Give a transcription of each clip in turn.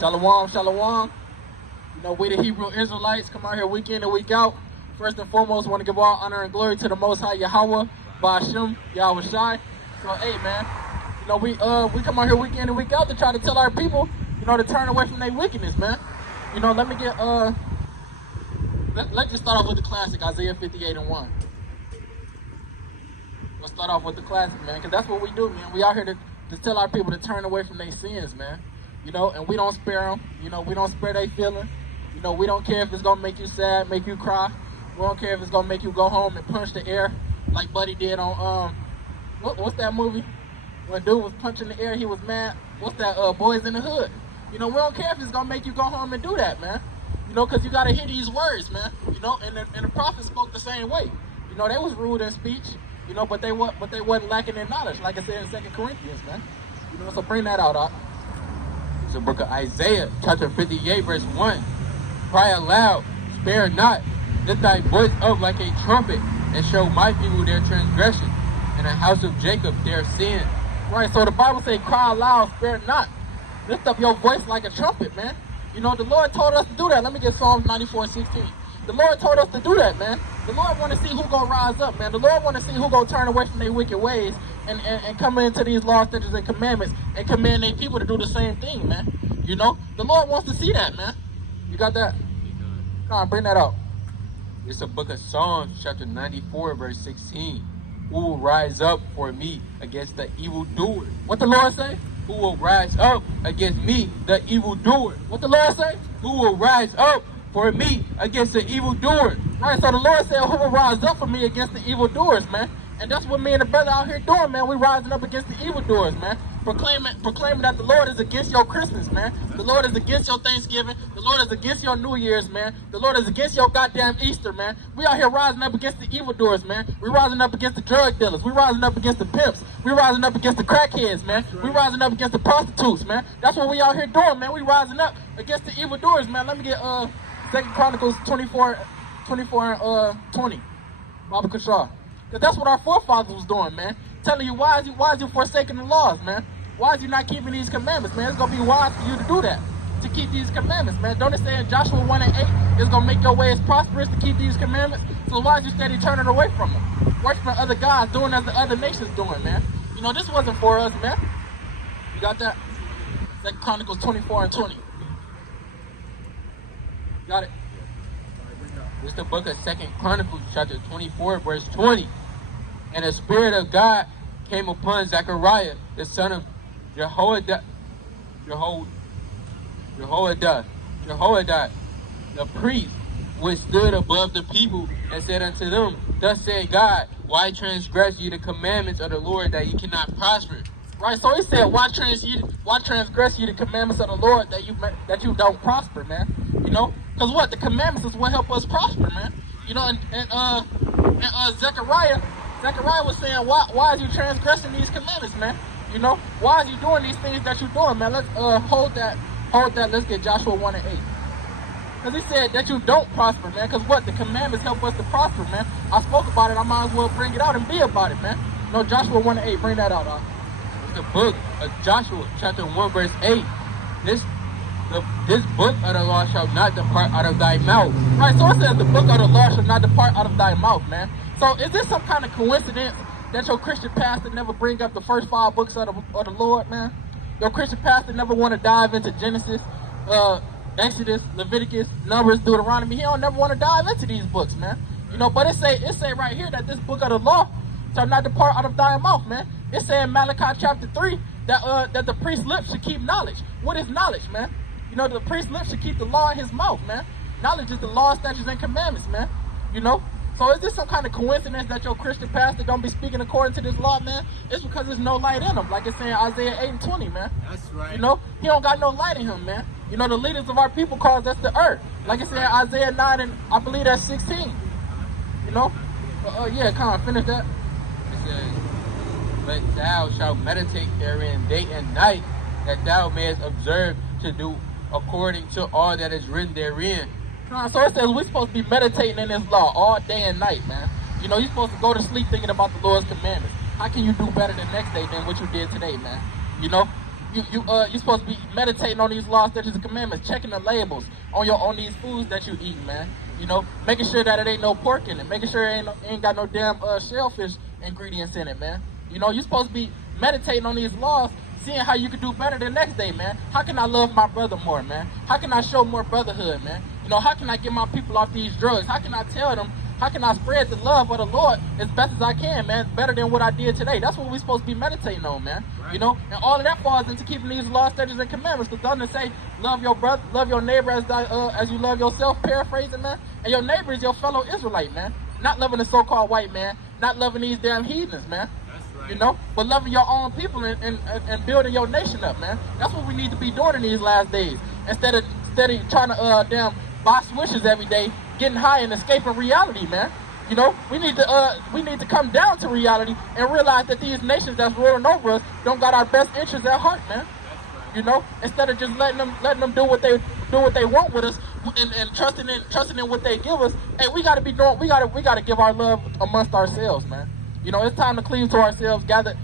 Shalom, shalom. You know, we the Hebrew Israelites come out here week in and week out. First and foremost, want to give all honor and glory to the Most High Yahweh, Ba'ashem, Yahweh Shai. So, hey, man, you know, we come out here week in and week out to try to tell our people, you know, to turn away from their wickedness, man. You know, let me get, let's just start off with the classic, Isaiah 58:1. We'll start off with the classic, man, because that's what we do, man. We out here to tell our people to turn away from their sins, man. You know, and we don't spare them. You know, we don't spare their feelings. You know, we don't care if it's going to make you sad, make you cry. We don't care if it's going to make you go home and punch the air like Buddy did on, what's that movie? When dude was punching the air, he was mad. What's that, Boys in the Hood? You know, we don't care if it's going to make you go home and do that, man. You know, because you got to hear these words, man. You know, and the prophets spoke the same way. You know, they was rude in speech, you know, but they wasn't lacking in knowledge, like I said in 2 Corinthians, man. You know, so bring that out, It's the book of Isaiah, chapter 58, verse 1. Cry aloud, spare not, lift thy voice up like a trumpet, and show my people their transgression, and the house of Jacob their sin. Right, so the Bible say, cry aloud, spare not. Lift up your voice like a trumpet, man. You know, the Lord told us to do that. Let me get Psalms 94:16. The Lord told us to do that, man. The Lord want to see who gonna rise up, man. The Lord want to see who gonna turn away from their wicked ways and come into these laws, statutes, and commandments and command their people to do the same thing, man. You know, the Lord wants to see that, man. You got that? Come on, bring that out. It's the book of Psalms, chapter 94, verse 16. Who will rise up for me against the evildoer? What the Lord say? Who will rise up against me, the evildoer? What the Lord say? Who will rise up for me against the evildoer? Right, so the Lord said, who will rise up for me against the evildoers, man? And that's what me and the brother out here doing, man. We rising up against the evildoers, man. Proclaiming that the Lord is against your Christmas, man. The Lord is against your Thanksgiving. The Lord is against your New Year's, man. The Lord is against your goddamn Easter, man. We out here rising up against the evildoers, man. We rising up against the drug dealers. We rising up against the pimps. We rising up against the crackheads, man. We rising up against the prostitutes, man. That's what we out here doing, man. We rising up against the evildoers, man. Let me get 2 Chronicles 24 and 20. Baba Kashar. Because that's what our forefathers was doing, man. Telling you, why is you forsaking the laws, man? Why is you not keeping these commandments, man? It's going to be wise for you to do that, to keep these commandments, man. Don't it say in Joshua 1 and 8, it's going to make your ways prosperous to keep these commandments? So why is you steady turning away from them? Worshiping other gods, doing as the other nations doing, man. You know, this wasn't for us, man. You got that? 2 Chronicles 24 and 20. Got it? It's the book of 2 Chronicles, chapter 24, verse 20. And the Spirit of God came upon Zechariah, the son of Jehoiada, the priest, which stood above the people, and said unto them, Thus said God, why transgress ye the commandments of the Lord, that ye cannot prosper? Right, so he said, why transgress ye the commandments of the Lord that you don't prosper, man? You know, because what? The commandments is what help us prosper, man. You know, and Zechariah was saying, why is you transgressing these commandments, man? You know, why is you doing these things that you're doing, man? Let's hold that. Let's get Joshua 1 and 8. Because he said that you don't prosper, man. Because what? The commandments help us to prosper, man. I spoke about it. I might as well bring it out and be about it, man. No, Joshua 1 and 8. Bring that out, It's the book of Joshua, chapter 1, verse 8. This book of the law shall not depart out of thy mouth. Right, so it says the book of the law shall not depart out of thy mouth, man. So is this some kind of coincidence that your Christian pastor never bring up the first 5 books of the Lord, man? Your Christian pastor never want to dive into Genesis, Exodus, Leviticus, Numbers, Deuteronomy. He don't never want to dive into these books, man. You know, but it say right here that this book of the law shall not depart out of thy mouth, man. It say in Malachi chapter 3 that the priest's lips should keep knowledge. What is knowledge, man? You know, the priest's lips should keep the law in his mouth, man. Knowledge is the law, statutes, and commandments, man. You know? So is this some kind of coincidence that your Christian pastor don't be speaking according to this law, man? It's because there's no light in him, like it's saying Isaiah 8 and 20, man. That's right. You know? He don't got no light in him, man. You know, the leaders of our people calls us the earth. Like it's saying Isaiah 9 and I believe that's 16. You know? Yeah, come on, finish that. It says, But thou shalt meditate therein day and night, that thou mayest observe to do according to all that is written therein. So it says we're supposed to be meditating in this law all day and night, man. You know, you're supposed to go to sleep thinking about the Lord's commandments. How can you do better the next day than what you did today, man? You know? you supposed to be meditating on these laws, statutes, and commandments, checking the labels on these foods that you eat, man. You know, making sure that it ain't no pork in it, making sure it ain't got no damn shellfish ingredients in it, man. You know, you're supposed to be meditating on these laws, seeing how you can do better the next day, man. How can I love my brother more, man? How can I show more brotherhood, man? You know, how can I get my people off these drugs? How can I tell them? How can I spread the love of the Lord as best as I can, man? Better than what I did today. That's what we're supposed to be meditating on, man. Right. You know, and all of that falls into keeping these laws, statutes, and commandments. Because doesn't it say, love your brother, love your neighbor as you love yourself, paraphrasing, man? And your neighbor is your fellow Israelite, man. Not loving the so-called white man, not loving these damn heathens, man. Right. You know, but loving your own people and building your nation up, man. That's what we need to be doing in these last days. Instead of trying to buy swishes every day, getting high and escaping reality, man. You know, we need to come down to reality and realize that these nations that's ruling over us don't got our best interests at heart, man. You know, instead of just letting them do what they want with us and trusting in what they give us. Hey, we gotta give our love amongst ourselves, man. You know, it's time to cleave to ourselves, gather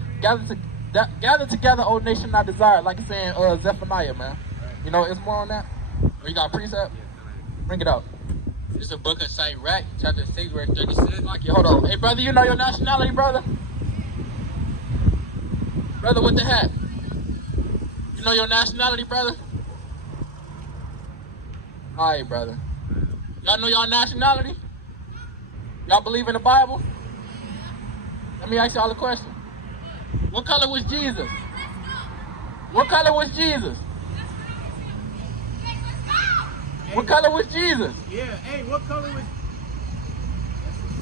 together, O nation I desire, like it's saying Zephaniah, man. You know, it's more on that. Or you got a precept? Bring it up. It's the book of Sirach, chapter 6, verse 36. Okay, hold on. Hey, brother, you know your nationality, brother? Brother with the hat. You know your nationality, brother? All right, brother. Y'all know y'all nationality? Y'all believe in the Bible? Let me ask y'all a question. What color was Jesus? What color was Jesus? What color was Jesus? Yeah, hey, what color was...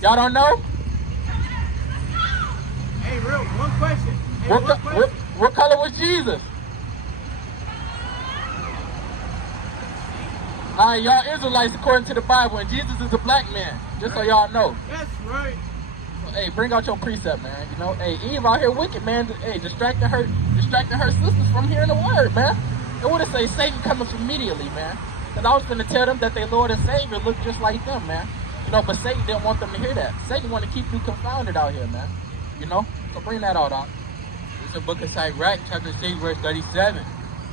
Y'all don't know? Hey, real, one question. Hey, what color was Jesus? All right, y'all Israelites according to the Bible, and Jesus is a black man, just so y'all know. That's right. So, hey, bring out your precept, man. You know, hey, Eve out here wicked, man. Hey, distracting her sisters from hearing the word, man. It would have say Satan coming immediately, man. And I was going to tell them that their Lord and Savior looked just like them, man. You know, but Satan didn't want them to hear that. Satan wanted to keep you confounded out here, man. You know? So bring that out, Doc. It's the book of Sirach, chapter 6, verse 37.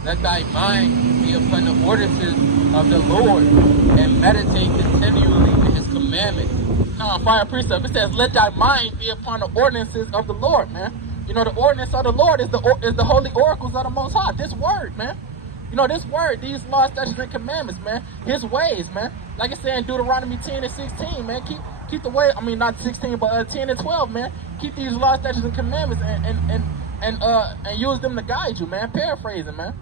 Let thy mind be upon the ordinances of the Lord, and meditate continually in his commandments. Fire precept. It says, let thy mind be upon the ordinances of the Lord, man. You know, the ordinance of the Lord is the holy oracles of the Most High. This word, man. You know, this word, these laws, statutes, and commandments, man, his ways, man. Like it said in Deuteronomy 10 and 16, man, keep the way, I mean, not 16, but 10 and 12, man. Keep these laws, statutes, and commandments and use them to guide you, man. Paraphrasing, man.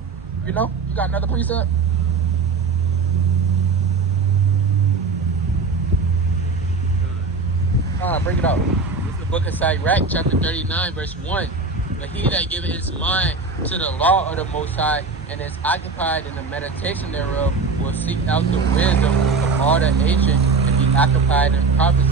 You know, you got another precept? Bring it out. It's the book of Sirach, chapter 39, verse 1. But he that giveth his mind to the law of the Most High and is occupied in the meditation thereof will seek out the wisdom of all the ancient and be occupied in prophecy.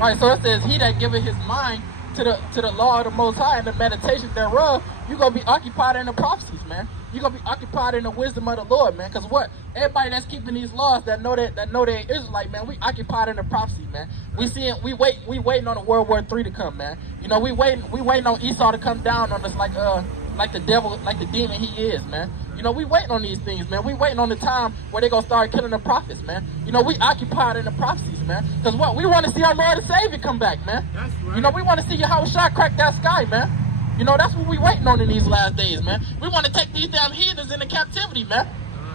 Right, so it says, he that giveth his mind to the law of the Most High and the meditation thereof, you're going to be occupied in the prophecies, man. You're going to be occupied in the wisdom of the Lord, man. Because what? Everybody that's keeping these laws that know they're Israelite, man, we occupied in the prophecy, man. We waiting on the World War III to come, man. You know, we waiting on Esau to come down on us like the devil, like the demon he is, man. You know, we waiting on these things, man. We waiting on the time where they gonna start killing the prophets, man. You know, we occupied in the prophecies, man. Because what? We want to see our Lord and Savior come back, man. That's right. You know, we want to see Yahushua crack that sky, man. You know, that's what we waiting on in these last days, man. We want to take these damn heathens into captivity, man.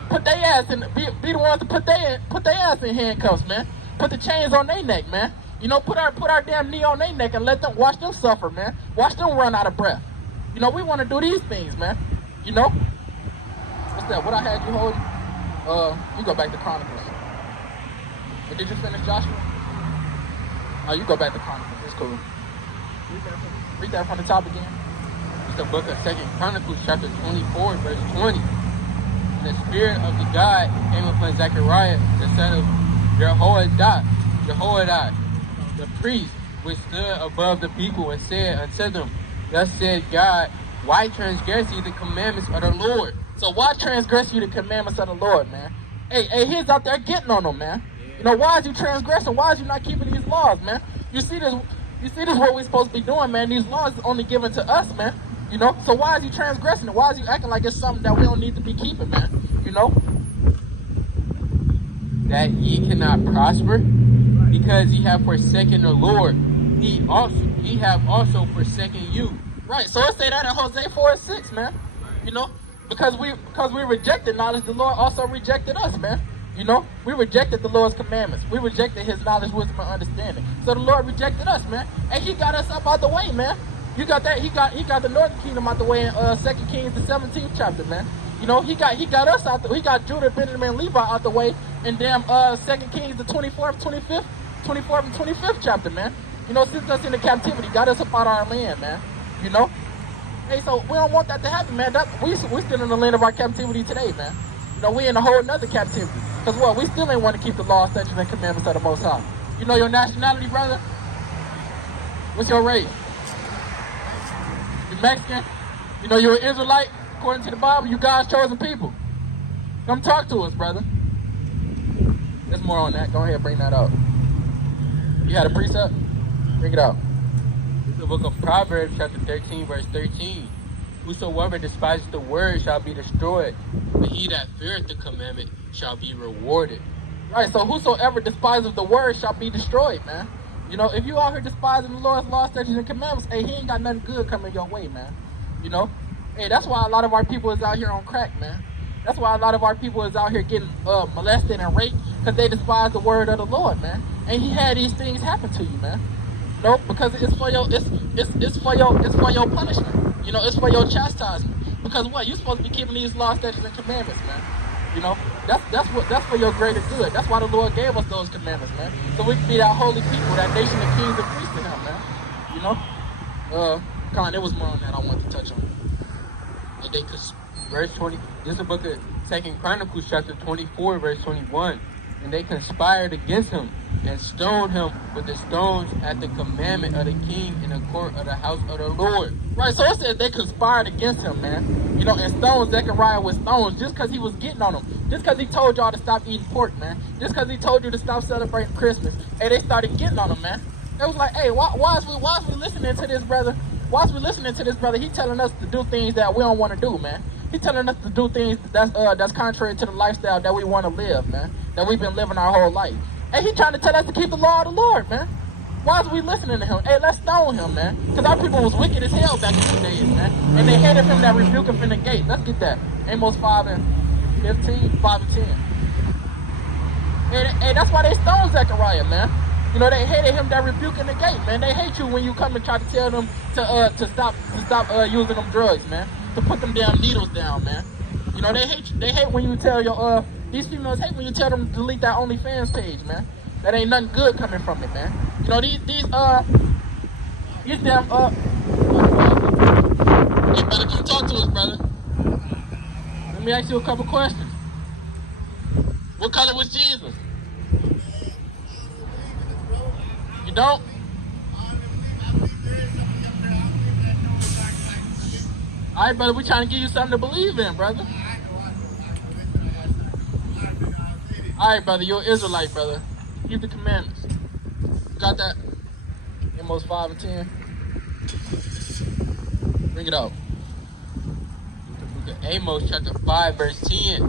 Put their ass in, be the ones to put their ass in handcuffs, man. Put the chains on their neck, man. You know, put our damn knee on their neck and watch them suffer, man. Watch them run out of breath. You know, we want to do these things, man. You know? What's that? What I had you holding? You go back to Chronicles. But did you finish Joshua? Oh, you go back to Chronicles. It's cool. Read that from the top again. It's the book of 2 Chronicles, chapter 24, verse 20. And the Spirit of the God came upon Zechariah, the son of Jehoiada, the priest, which stood above the people, and said unto them, Thus said God, why transgress ye the commandments of the Lord? So why transgress you the commandments of the Lord, man? Hey, he's out there getting on them, man. You know, why is you transgressing? Why is you not keeping these laws, man? You see this what we're supposed to be doing, man. These laws is only given to us, man. You know, so why is he transgressing it? Why is he acting like it's something that we don't need to be keeping, man? You know? That ye cannot prosper, because ye have forsaken the Lord. Ye have also forsaken you. Right, so it say that in Hosea 4:6, man. You know? Because we rejected knowledge, the Lord also rejected us, man. You know? We rejected the Lord's commandments. We rejected his knowledge, wisdom, and understanding. So the Lord rejected us, man. And he got us up out the way, man. You got that, he got the northern kingdom out the way in 2 Kings, the 17th chapter, man. You know, he got us out he got Judah, Benjamin, and Levi out the way in damn 2 Kings, the 24th and 25th chapter, man. You know, sent us into captivity, got us up out of our land, man. You know? Hey, so we don't want that to happen, man. We still in the land of our captivity today, man. You know, we in a whole nother captivity. Because what? We still ain't want to keep the law, statutes, and commandments of the Most High. You know your nationality, brother? What's your race? You Mexican? You know you're an Israelite? According to the Bible, you God's chosen people. Come talk to us, brother. There's more on that. Go ahead, bring that up. You had a precept? Bring it out. The book of Proverbs, chapter 13, verse 13. Whosoever despises the word shall be destroyed, but he that feareth the commandment shall be rewarded. Right, so whosoever despises the word shall be destroyed, man. You know, if you out here despising the Lord's law, statutes, and commandments, hey, he ain't got nothing good coming your way, man. You know? Hey, that's why a lot of our people is out here on crack, man. That's why a lot of our people is out here getting molested and raped, because they despise the word of the Lord, man. And he had these things happen to you, man. No, because it's for your punishment. You know, it's for your chastisement. Because what? You're supposed to be keeping these laws, statutes, and commandments, man. You know, that's for your greater good. That's why the Lord gave us those commandments, man. So we can be that holy people, that nation of kings and priests to him, man. You know? Colin, there was more on that I wanted to touch on. And they verse 20. This is the book of 2 Chronicles, chapter 24, verse 21. And they conspired against him and stoned him with the stones at the commandment of the king in the court of the house of the Lord. Right, so it says they conspired against him, man. You know, and stoned Zechariah with stones just because he was getting on them. Just because he told y'all to stop eating pork, man. Just because he told you to stop celebrating Christmas. Hey, they started getting on him, man. It was like, hey, why is we listening to this brother? Why is we listening to this brother? He telling us to do things that we don't want to do, man. He telling us to do things that's contrary to the lifestyle that we want to live, man. That we've been living our whole life. And he trying to tell us to keep the law of the Lord, man. Why is we listening to him? Hey, let's stone him, man. Because our people was wicked as hell back in the days, man. And they hated him that rebuked him from the gate. Let's get that. Amos 5 and 15, 5 and 10. Hey, that's why they stoned Zechariah, man. You know, they hated him that rebuked in the gate, man. They hate you when you come and try to tell them to stop using them drugs, man. To put them damn needles down, man. You know, they hate you. They hate when you tell your these females hate when you tell them to delete that OnlyFans page, man. That ain't nothing good coming from it, man. You know, these damn you better come talk to us, brother. Let me ask you a couple questions. What color was Jesus? You don't? All right, brother, we trying to give you something to believe in, brother. All right, brother, you're an Israelite, brother. Keep the commandments. Got that? Amos 5 and 10. Bring it out. The book of Amos, chapter 5, verse 10.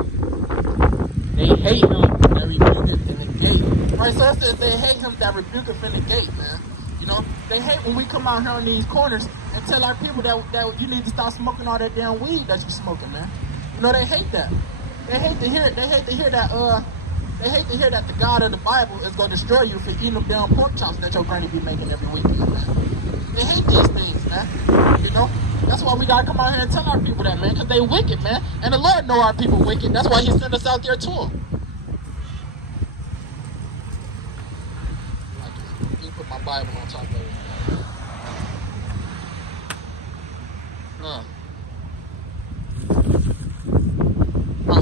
They hate him that rebuketh in the gate. Right, so it says they hate him that rebuketh in the gate, man. You know, they hate when we come out here on these corners and tell our people that you need to stop smoking all that damn weed that you smoking, man. You know, they hate that. They hate to hear that the God of the Bible is gonna destroy you for eating them damn pork chops that your granny be making every weekend, man. They hate these things, man. You know? That's why we gotta come out here and tell our people that, man, because they wicked, man. And the Lord know our people wicked. That's why he sent us out there to them. Let me put my Bible on top of it.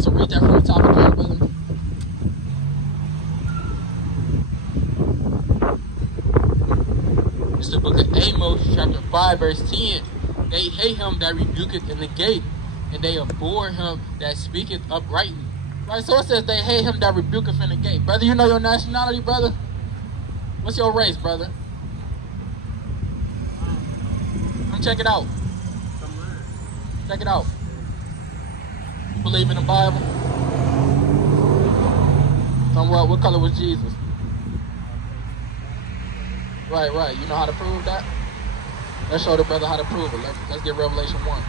So read that from the top again, brother. It's the book of Amos, chapter 5, verse 10. They hate him that rebuketh in the gate, and they abhor him that speaketh uprightly. Right, so it says they hate him that rebuketh in the gate. Brother, you know your nationality, brother? What's your race, brother? Come check it out. Check it out. You believe in the Bible? Somewhat. What color was Jesus? Right, right. You know how to prove that? Let's show the brother how to prove it. Let's get Revelation 1.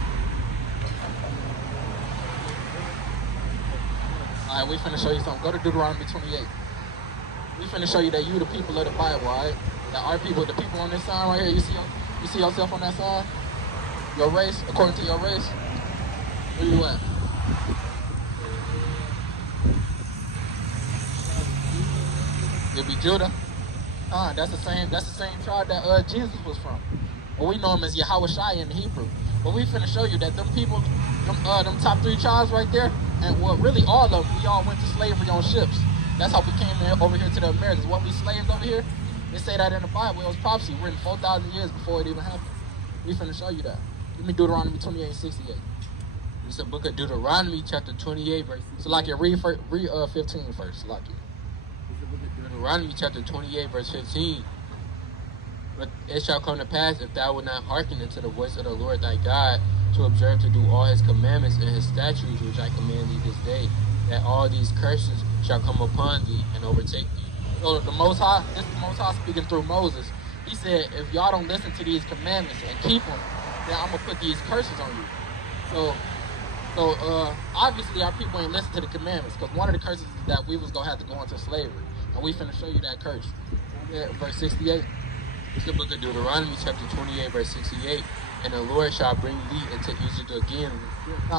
All right, we finna show you something. Go to Deuteronomy 28. We finna show you that you the people of the Bible, all right? That our people, the people on this sign right here, you see yourself on that sign? Your race, according to your race? Where you at? It'll be Judah. That's the same tribe that Jesus was from. Well, we know him as Yahushua in the Hebrew. But we finna show you that them people, them top 3 tribes right there, and well, really all of them, we all went to slavery on ships. That's how we came over here to the Americas. What we slaves over here? They say that in the Bible. It was prophecy written 4,000 years before it even happened. We finna show you that. Give me Deuteronomy 28:68. It's the book of Deuteronomy, chapter 28, verse. So like it read 15 first. Like it. Deuteronomy chapter 28, verse 15. But it shall come to pass, if thou wilt not hearken unto the voice of the Lord thy God, to observe to do all his commandments and his statutes which I command thee this day, that all these curses shall come upon thee and overtake thee. So the Most High, this is the Most High speaking through Moses. He said, if y'all don't listen to these commandments and keep them, then I'm gonna put these curses on you. So obviously our people ain't listen to the commandments, because one of the curses is that we was gonna have to go into slavery, and we finna show you that curse. Yeah, verse 68. It's the book of Deuteronomy, chapter 28, verse 68. And the Lord shall bring thee into Egypt again.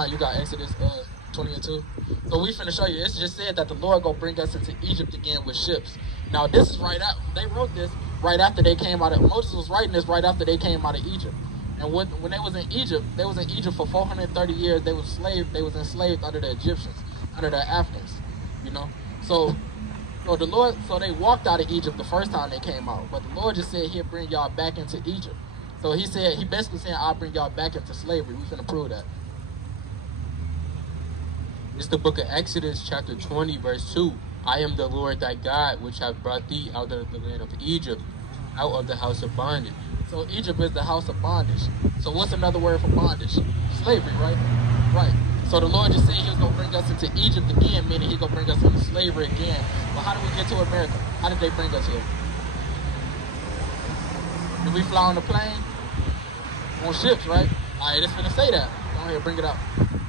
You got Exodus 20:2. So we finna show you. It's just said that the Lord gonna bring us into Egypt again with ships. Now this is right out. They wrote this right after they came out of. Moses was writing this right after they came out of Egypt. And when they was in Egypt, they was in Egypt for 430 years. They was enslaved under the Egyptians, under the Africans. You know. So the Lord, they walked out of Egypt the first time they came out, but the Lord just said he'll bring y'all back into Egypt. So he basically saying, I'll bring y'all back into slavery. We finna prove that. It's the book of Exodus, chapter 20, verse 2. I am the Lord thy God, which have brought thee out of the land of Egypt, out of the house of bondage. So Egypt is the house of bondage. So what's another word for bondage? Slavery, right? Right. So the Lord just said he was going to bring us into Egypt again, meaning he's going to bring us into slavery again. But how did we get to America? How did they bring us here? Did we fly on a plane? On ships, right? All right, it's finna say that. Go ahead, bring it up.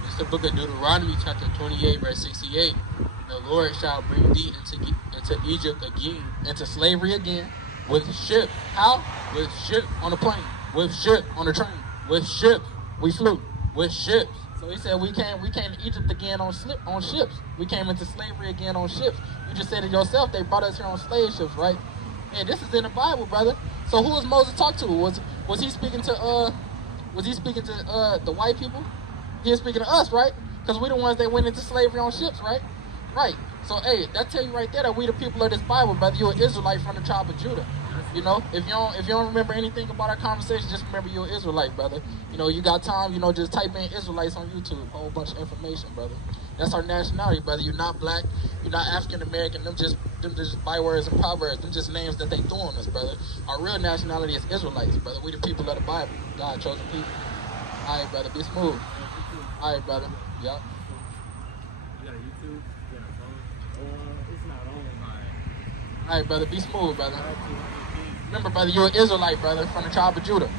It's the book of Deuteronomy, chapter 28, verse 68. The Lord shall bring thee into Egypt again. Into slavery again. With ship. How? With ship. On a plane. With ship. On a train. With ship. We flew. With ships. So he said we came to Egypt again on ships. We came into slavery again on ships. You just said it yourself, they brought us here on slave ships, right? Man, this is in the Bible, brother. So who was Moses talk to? Was he speaking to the white people? He was speaking to us, right? Because we the ones that went into slavery on ships, right? Right. So hey, that tell you right there that we the people of this Bible, brother. You're an Israelite from the tribe of Judah. You know, if you don't remember anything about our conversation, just remember you're an Israelite, brother. You know, you got time, just type in Israelites on YouTube, a whole bunch of information, brother. That's our nationality, brother. You're not black, you're not African American, them just bywords and proverbs, them just names that they throw on us, brother. Our real nationality is Israelites, brother. We the people of the Bible, God chosen people. All right, brother, be smooth. All right, brother. Yup. You got a YouTube? You got a phone? It's not on. All right, brother, be smooth, brother. Remember, brother, you're an Israelite, brother, from the tribe of Judah.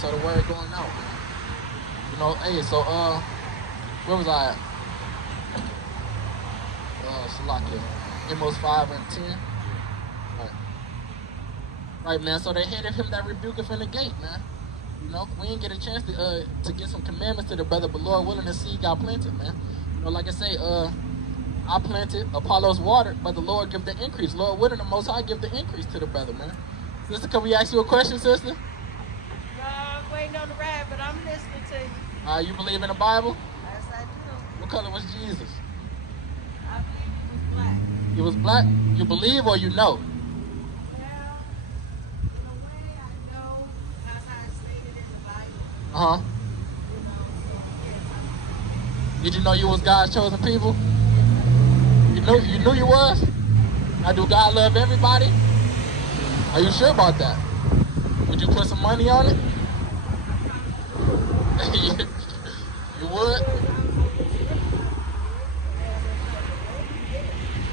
So the word going out, man. You know, hey, so, where was I at? Salakia. Amos 5 and 10. Right. Right, man, so they hated him that rebuketh in the gate, man. You know, we didn't get a chance to get some commandments to the brother, but Lord willing, the seed got planted, man. You know, like I say, I planted, Apollos watered, but the Lord give the increase. Lord willing, the Most High give the increase to the brother, man. Sister, can we ask you a question, sister? No, I'm waiting on the ride, but I'm listening to you. You believe in the Bible? Yes, I do. What color was Jesus? I believe he was black. He was black? You believe or you know? Well, in a way, I know, as I stated in the Bible. Uh-huh. Did you know you was God's chosen people? You knew you was? Now, do God love everybody? Are you sure about that? Would you put some money on it? You would?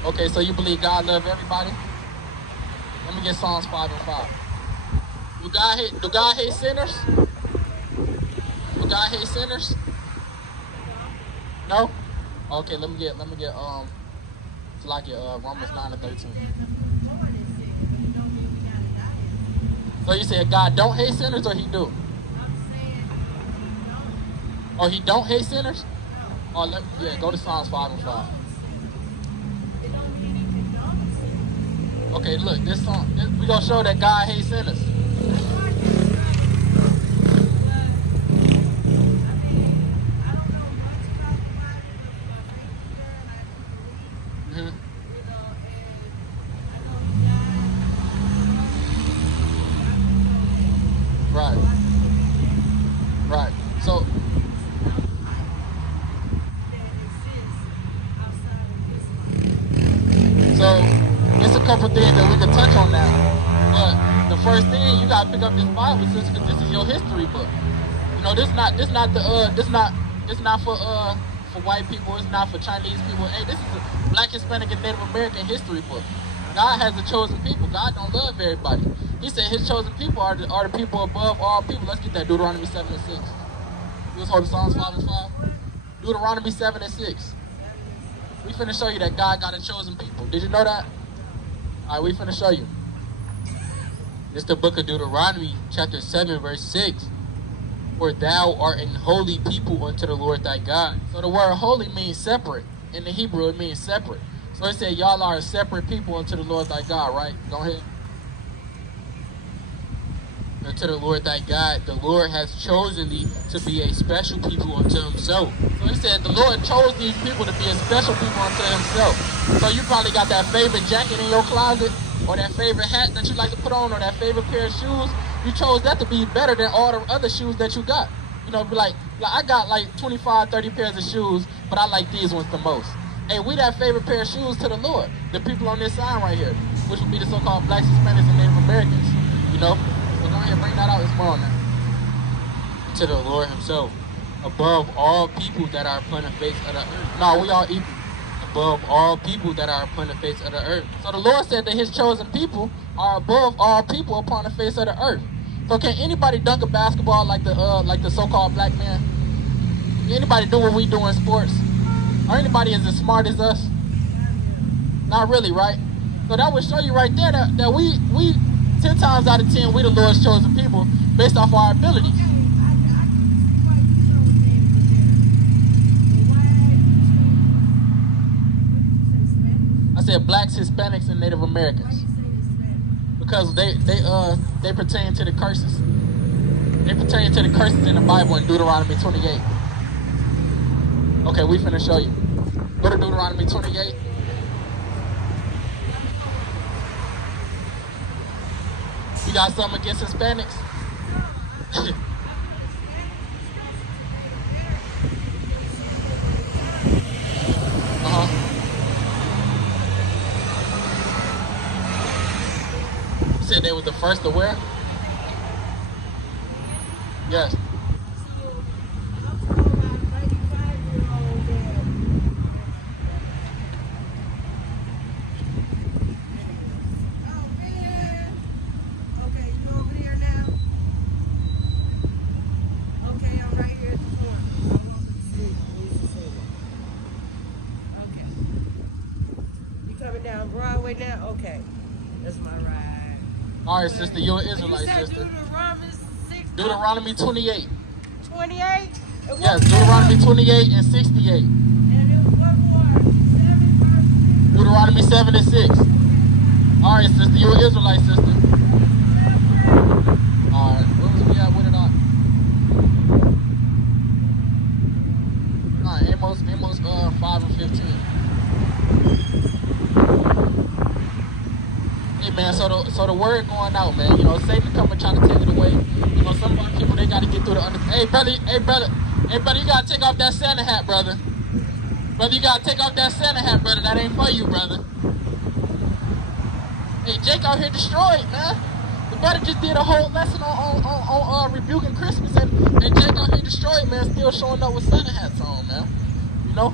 Okay, so you believe God loves everybody? Let me get Psalms 5 and 5. Do God hate sinners? Do God hate sinners? No? Okay, let me get it's like Romans 9 and 13. So you said God don't hate sinners or he do? Or he don't hate sinners? Or go to Psalms 5 and 5. Okay, look, this song, we gonna show that God hates sinners. Mm-hmm. Right. Right. So it's a couple things that we can touch on now. But the first thing, you gotta pick up this Bible, sister, because this is your history book. You know, this not for white people. It's not for Chinese people. Hey, this is a Black, Hispanic, and Native American history book. God has a chosen people. God don't love everybody. He said His chosen people are the people above all people. Let's get that Deuteronomy 7 and 6. You was holding Psalms 5 and 5. Deuteronomy 7 and 6. We finna show you that God got a chosen people. Did you know that? All right, we finna show you. This is the book of Deuteronomy, chapter 7, verse 6. For thou art an holy people unto the Lord thy God. So the word holy means separate. In the Hebrew, it means separate. So it said, y'all are a separate people unto the Lord thy God, right? Go ahead. Unto the Lord thy God, the Lord has chosen thee to be a special people unto himself. So he said the Lord chose these people to be a special people unto himself. So you probably got that favorite jacket in your closet, or that favorite hat that you like to put on, or that favorite pair of shoes. You chose that to be better than all the other shoes that you got. You know, be like I got like 25, 30 pairs of shoes, but I like these ones the most. Hey, we that favorite pair of shoes to the Lord. The people on this sign right here, which would be the so-called Blacks, Hispanics, and Native Americans. You know? So go ahead and bring that out this morning. To the Lord himself, above all people that are upon the face of the earth. No, we all equal. Above all people that are upon the face of the earth. So the Lord said that His chosen people are above all people upon the face of the earth. So can anybody dunk a basketball like the so-called black man? Can anybody do what we do in sports? Or anybody as smart as us? Not really, right? So that would show you right there that we 10 times out of 10, we the Lord's chosen people based off our abilities. I said Blacks, Hispanics, and Native Americans. Because they pertain to the curses. They pertain to the curses in the Bible in Deuteronomy 28. Okay, we finna show you. Go to Deuteronomy 28. You got something against Hispanics? You said they were the first to wear? Yes. Broadway now? Okay. That's my ride. All right, sister, you're an Israelite, sister. Deuteronomy 28. 28? Yes, Deuteronomy 28 and 68. And it was what more? 7 Deuteronomy 7 and 6. All right, sister, you're an Israelite, sister. All right, where was we at with it all? All right, Amos 5 and 15. Hey man, so the word going out, man. You know, Satan coming trying to take it away. You know, some of our people, they got to get through the Hey brother, you got to take off that Santa hat, brother. Brother, you got to take off that Santa hat, brother. That ain't for you, brother. Hey, Jake out here destroyed, man. The brother just did a whole lesson on rebuking Christmas, and Jake out here destroyed, man, still showing up with Santa hats on, man. You know?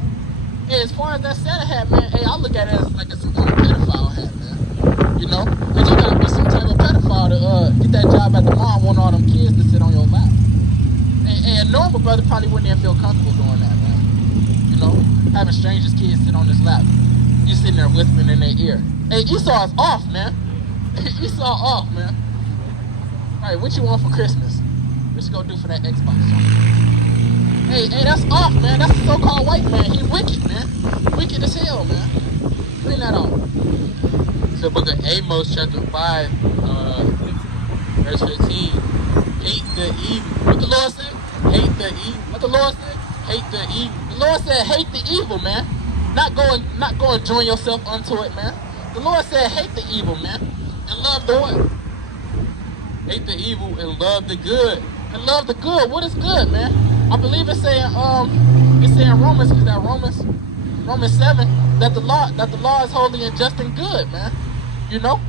Hey, as far as that Santa hat, man, hey, I look at it as like some kind of pedophile hat, man. You know? Because you gotta be some type of pedophile to get that job at the mall and want all them kids to sit on your lap. And a normal brother probably wouldn't even feel comfortable doing that, man. You know? Having strangers' kids sit on his lap. You sitting there whispering in their ear. Hey, Esau is off, man. Esau off, man. Alright, what you want for Christmas? What you gonna do for that Xbox? Hey, that's off, man. That's a so-called white man. He wicked, man. Wicked as hell, man. Bring that off. It's the book of Amos, chapter 5, verse 15. Hate the evil. What the Lord said? Hate the evil. What the Lord said? Hate the evil. The Lord said, hate the evil, man. Not go and join yourself unto it, man. The Lord said, hate the evil, man. And love the what? Hate the evil and love the good. And love the good. What is good, man? I believe it's saying Romans, is that Romans 7, that the law is holy and just and good, man. You know?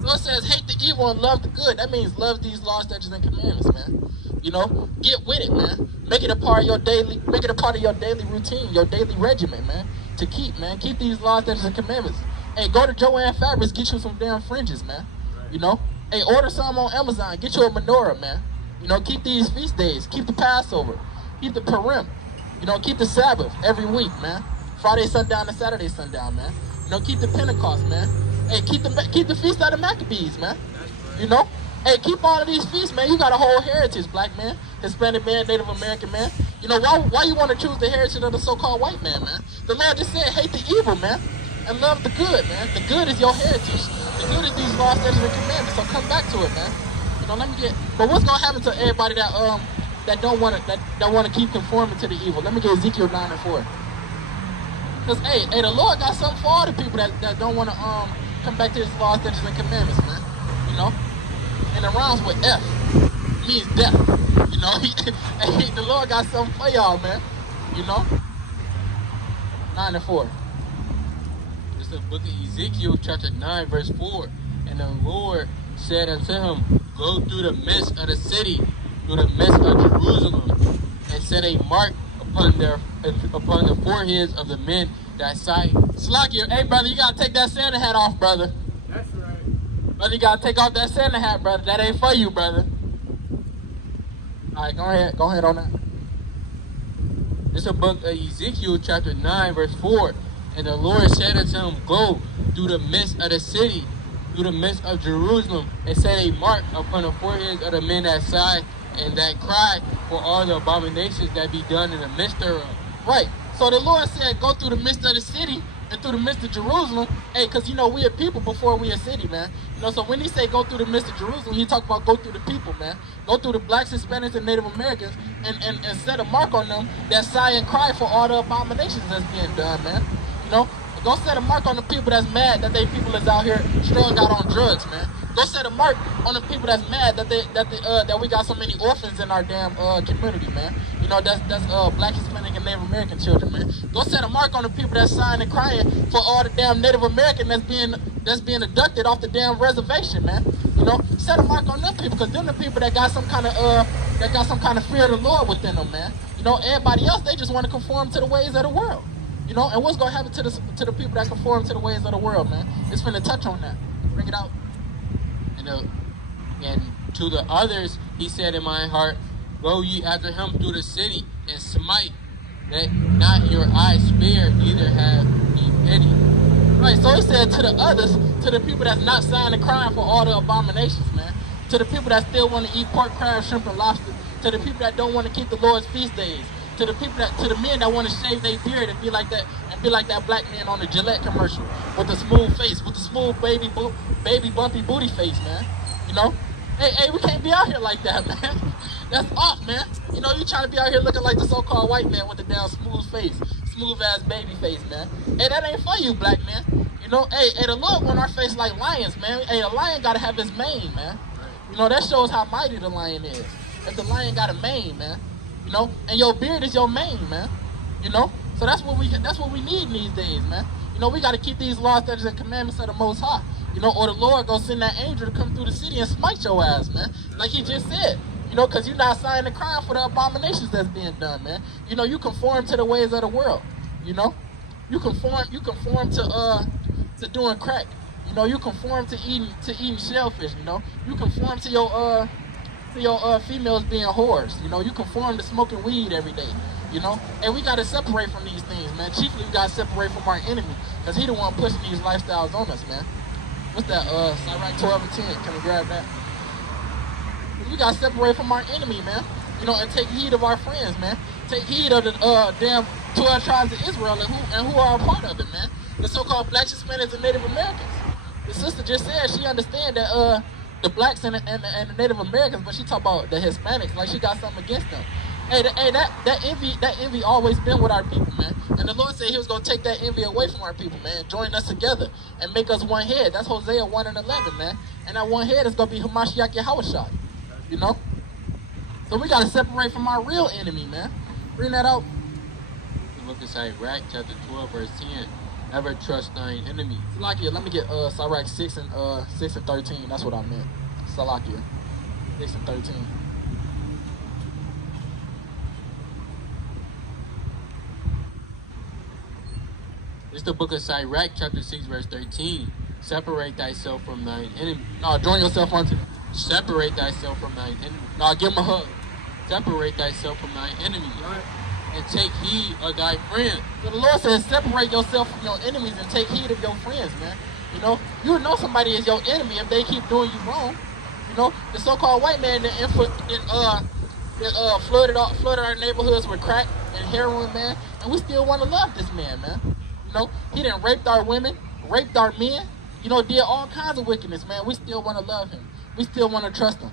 So it says hate the evil and love the good. That means love these laws, statutes, and commandments, man. You know? Get with it, man. Make it a part of your daily routine, your daily regimen, man. To keep, man. Keep these laws, statutes, and commandments. Hey, go to Joanne Fabrics, get you some damn fringes, man. You know? Hey, order some on Amazon, get you a menorah, man. You know, keep these feast days, keep the Passover, keep the Purim, you know, keep the Sabbath every week, man. Friday sundown to Saturday sundown, man. You know, keep the Pentecost, man. Hey, keep the feast of the Maccabees, man. You know, hey, keep all of these feasts, man. You got a whole heritage, black man, Hispanic man, Native American man. You know, why you want to choose the heritage of the so-called white man, man? The Lord just said, hate the evil, man, and love the good, man. The good is your heritage. The good is these laws, statutes, and commandments. So come back to it, man. But what's gonna happen to everybody that don't want to keep conforming to the evil? Let me get Ezekiel 9 and 4. Cause hey, the Lord got something for all the people that don't want to come back to His laws, statutes, and commandments, man. You know, and it rhymes with F, means death. You know, hey, the Lord got something for y'all, man. You know, 9 and 4. It's the book of Ezekiel, chapter 9, verse 4. And the Lord said unto him, go through the midst of the city, through the midst of Jerusalem, and set a mark upon the foreheads of the men that sight. Slakia, hey brother, you gotta take that Santa hat off, brother. That's right. Brother, you gotta take off that Santa hat, brother. That ain't for you, brother. Alright, go ahead on that. It's the book of Ezekiel, chapter 9, verse 4. And the Lord said unto him, go through the midst of the city, through the midst of Jerusalem, and set a mark upon the foreheads of the men that sigh and that cry for all the abominations that be done in the midst thereof. Right. So the Lord said, go through the midst of the city and through the midst of Jerusalem. Hey, because, you know, we are people before we a city, man. You know, so when he say go through the midst of Jerusalem, he talk about go through the people, man. Go through the blacks, Hispanics, and Native Americans and set a mark on them that sigh and cry for all the abominations that's being done, man. You know, go set a mark on the people that's mad that they people is out here strung out on drugs, man. Go set a mark on the people that's mad that we got so many orphans in our damn community, man. You know, that's black, Hispanic, and Native American children, man. Go set a mark on the people that's sighing and crying for all the damn Native American that's being abducted off the damn reservation, man. You know, set a mark on them people, because them the people that got some kind of fear of the Lord within them, man. You know, everybody else, they just want to conform to the ways of the world. You know, and what's gonna happen to the people that conform to the ways of the world, man? It's finna touch on that. Bring it out. And to the others, he said in my heart, go ye after him through the city and smite, that not your eyes spare, neither have ye pity. Right, so he said to the others, to the people that's not sighing and crying for all the abominations, man. To the people that still want to eat pork, crab, shrimp, and lobster. To the people that don't want to keep the Lord's feast days. To the men that want to shave their beard and be like that black man on the Gillette commercial with the smooth face, with the smooth baby bumpy booty face, man. You know, hey, we can't be out here like that, man. That's off, man. You know, you trying to be out here looking like the so-called white man with the damn smooth face, smooth ass baby face, man. Hey, that ain't for you, black man. You know, hey, the Lord want our face like lions, man. Hey, a lion gotta have his mane, man. You know, that shows how mighty the lion is. If the lion got a mane, man. You know, and your beard is your mane, man. You know, so that's what we need in these days, man. You know, we got to keep these laws, statutes, and commandments of the Most High. You know, or the Lord go send that angel to come through the city and smite your ass, man. Like he just said. You know, because you're not signing the crime for the abominations that's being done, man. You know, you conform to the ways of the world. You know, you conform to doing crack. You know, you conform to eating shellfish. You know, you conform to your females being whores. You know, you conform to smoking weed every day. You know, and we gotta separate from these things, man. Chiefly, we gotta separate from our enemy, cause he the one pushing these lifestyles on us, man. What's that? Sirach 12 and 10. Can we grab that? We gotta separate from our enemy, man. You know, and take heed of our friends, man. Take heed of the damn 12 tribes of Israel and who are a part of it, man. The so-called blacks, Hispanics, and Native Americans. The sister just said she understand that the blacks and the Native Americans, but she talk about the Hispanics like she got something against them. Hey, that envy always been with our people, man. And the Lord said he was going to take that envy away from our people, man. Join us together and make us one head. That's Hosea 1 and 11, man. And that one head is going to be Hamashiach Yahushua. You know? So we got to separate from our real enemy, man. Bring that out. Look at Sirach chapter 12, verse 10. Never trust thine enemy. Salakia, let me get Sirach 6 and 13. That's what I meant. Salakia. 6 and 13. It's the book of Sirach, chapter 6, verse 13. Separate thyself from thine enemy. No, join yourself onto. Separate thyself from thine enemy. No, give him a hug. Separate thyself from thine enemy. And take heed of thy friend. So the Lord says, separate yourself from your enemies and take heed of your friends, man. You know somebody is your enemy if they keep doing you wrong. You know, the so-called white man that flooded our neighborhoods with crack and heroin, man, and we still want to love this man, man. You know, he done raped our women, raped our men, you know, did all kinds of wickedness, man. We still want to love him. We still want to trust him.